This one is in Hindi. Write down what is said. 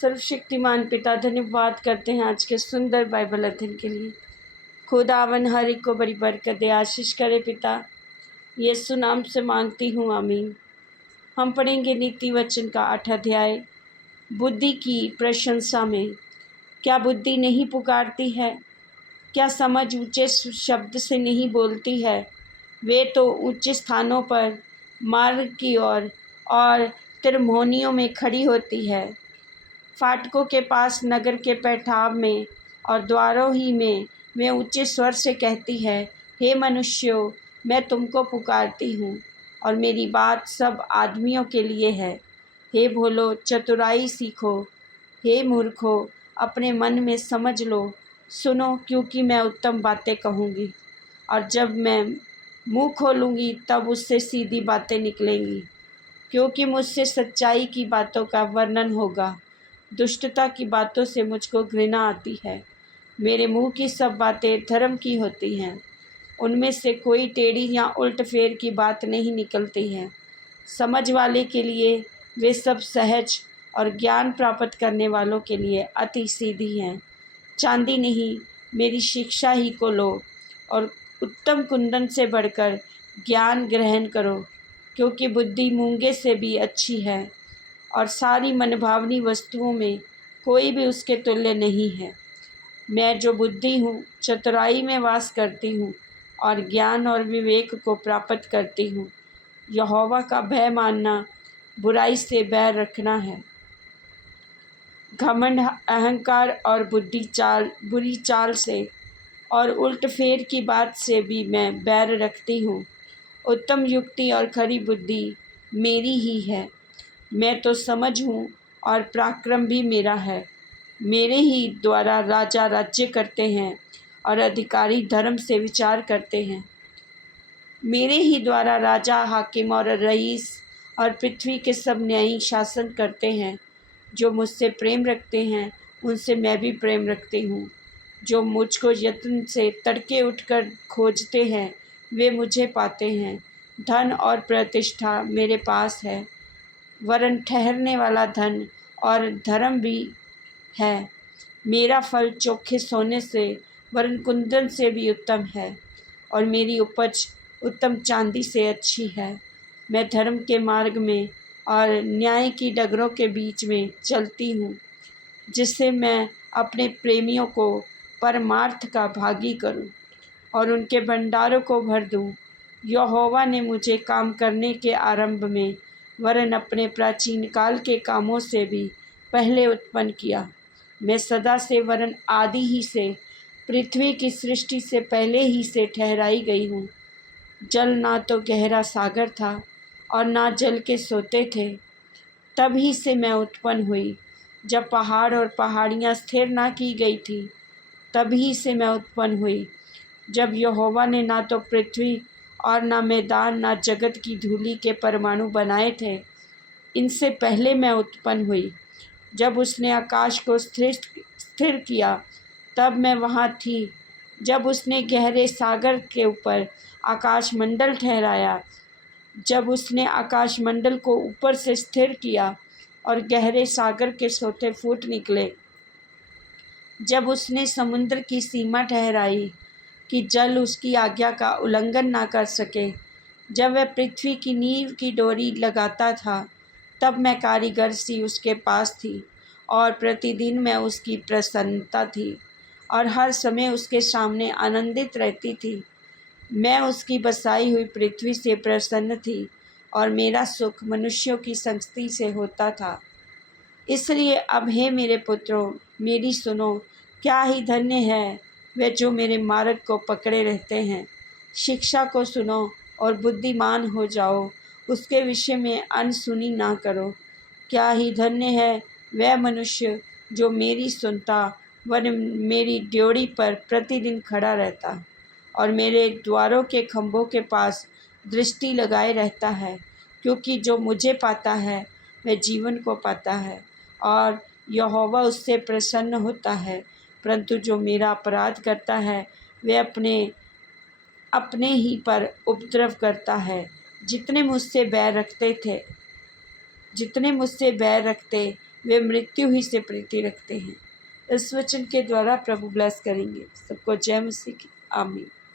सर्वशक्तिमान पिता धन्यवाद करते हैं आज के सुंदर बाइबल अध्ययन के लिए। खुदावन हर एक को बड़ी बरकत दे, आशीष करे पिता। यीशु नाम से मांगती हूँ, आमीन। हम पढ़ेंगे नीति वचन का 8 अध्याय, बुद्धि की प्रशंसा में। क्या बुद्धि नहीं पुकारती है? क्या समझ ऊंचे शब्द से नहीं बोलती है? वे तो ऊंचे स्थानों पर मार्ग की ओर और तिरमोनियों में खड़ी होती है, फाटकों के पास, नगर के पैठाव में और द्वारों ही में वे ऊंचे स्वर से कहती है, हे मनुष्यों, मैं तुमको पुकारती हूँ और मेरी बात सब आदमियों के लिए है। हे भोलो, चतुराई सीखो। हे मूर्खों, अपने मन में समझ लो। सुनो, क्योंकि मैं उत्तम बातें कहूँगी और जब मैं मुँह खोलूँगी तब उससे सीधी बातें निकलेंगी, क्योंकि मुझसे सच्चाई की बातों का वर्णन होगा। दुष्टता की बातों से मुझको घृणा आती है। मेरे मुंह की सब बातें धर्म की होती हैं, उनमें से कोई टेढ़ी या उल्ट फेर की बात नहीं निकलती है। समझ वाले के लिए वे सब सहज और ज्ञान प्राप्त करने वालों के लिए अति सीधी हैं। चांदी नहीं, मेरी शिक्षा ही को लो और उत्तम कुंदन से बढ़कर ज्ञान ग्रहण करो, क्योंकि बुद्धि मूंगे से भी अच्छी है और सारी मनभावनी वस्तुओं में कोई भी उसके तुल्य नहीं है। मैं जो बुद्धि हूँ, चतुराई में वास करती हूँ और ज्ञान और विवेक को प्राप्त करती हूँ। यहोवा का भय मानना बुराई से बैर रखना है। घमंड, अहंकार और बुरी चाल से और उल्ट फेर की बात से भी मैं बैर रखती हूँ। उत्तम युक्ति और खरी बुद्धि मेरी ही है। मैं तो समझ हूँ और पराक्रम भी मेरा है। मेरे ही द्वारा राजा राज्य करते हैं और अधिकारी धर्म से विचार करते हैं। मेरे ही द्वारा राजा, हाकिम और रईस और पृथ्वी के सब न्यायी शासन करते हैं। जो मुझसे प्रेम रखते हैं उनसे मैं भी प्रेम रखती हूँ। जो मुझको यत्न से तड़के उठकर खोजते हैं वे मुझे पाते हैं। धन और प्रतिष्ठा मेरे पास है, वरन ठहरने वाला धन और धर्म भी है। मेरा फल चोखे सोने से वरन कुंदन से भी उत्तम है और मेरी उपज उत्तम चांदी से अच्छी है। मैं धर्म के मार्ग में और न्याय की डगरों के बीच में चलती हूँ, जिससे मैं अपने प्रेमियों को परमार्थ का भागी करूँ और उनके भंडारों को भर दूँ। यहोवा ने मुझे काम करने के आरंभ में वरन अपने प्राचीन काल के कामों से भी पहले उत्पन्न किया। मैं सदा से वरन आदि ही से, पृथ्वी की सृष्टि से पहले ही से ठहराई गई हूँ। जल ना तो गहरा सागर था और ना जल के सोते थे, तभी से मैं उत्पन्न हुई। जब पहाड़ और पहाड़ियाँ स्थिर ना की गई थी, तभी से मैं उत्पन्न हुई। जब यहोवा ने ना तो पृथ्वी और ना मैदान, ना जगत की धूलि के परमाणु बनाए थे, इनसे पहले मैं उत्पन्न हुई। जब उसने आकाश को स्थिर किया, तब मैं वहाँ थी। जब उसने गहरे सागर के ऊपर आकाशमंडल ठहराया, जब उसने आकाशमंडल को ऊपर से स्थिर किया और गहरे सागर के सोते फूट निकले, जब उसने समुद्र की सीमा ठहराई कि जल उसकी आज्ञा का उल्लंघन ना कर सके, जब वह पृथ्वी की नींव की डोरी लगाता था, तब मैं कारीगर सी उसके पास थी और प्रतिदिन मैं उसकी प्रसन्नता थी और हर समय उसके सामने आनंदित रहती थी। मैं उसकी बसाई हुई पृथ्वी से प्रसन्न थी और मेरा सुख मनुष्यों की संगति से होता था। इसलिए अब हे मेरे पुत्रों, मेरी सुनो। क्या ही धन्य है वे जो मेरे मार्ग को पकड़े रहते हैं। शिक्षा को सुनो और बुद्धिमान हो जाओ, उसके विषय में अनसुनी ना करो। क्या ही धन्य है वह मनुष्य जो मेरी सुनता व मेरी ड्योढ़ी पर प्रतिदिन खड़ा रहता और मेरे द्वारों के खंभों के पास दृष्टि लगाए रहता है, क्योंकि जो मुझे पाता है वह जीवन को पाता है और यहोवा उससे प्रसन्न होता है। परंतु जो मेरा अपराध करता है वह अपने ही पर उपद्रव करता है। जितने मुझसे बैर रखते वे मृत्यु ही से प्रीति रखते हैं। इस वचन के द्वारा प्रभु ब्लेस करेंगे सबको। जय मसीह की आमीन।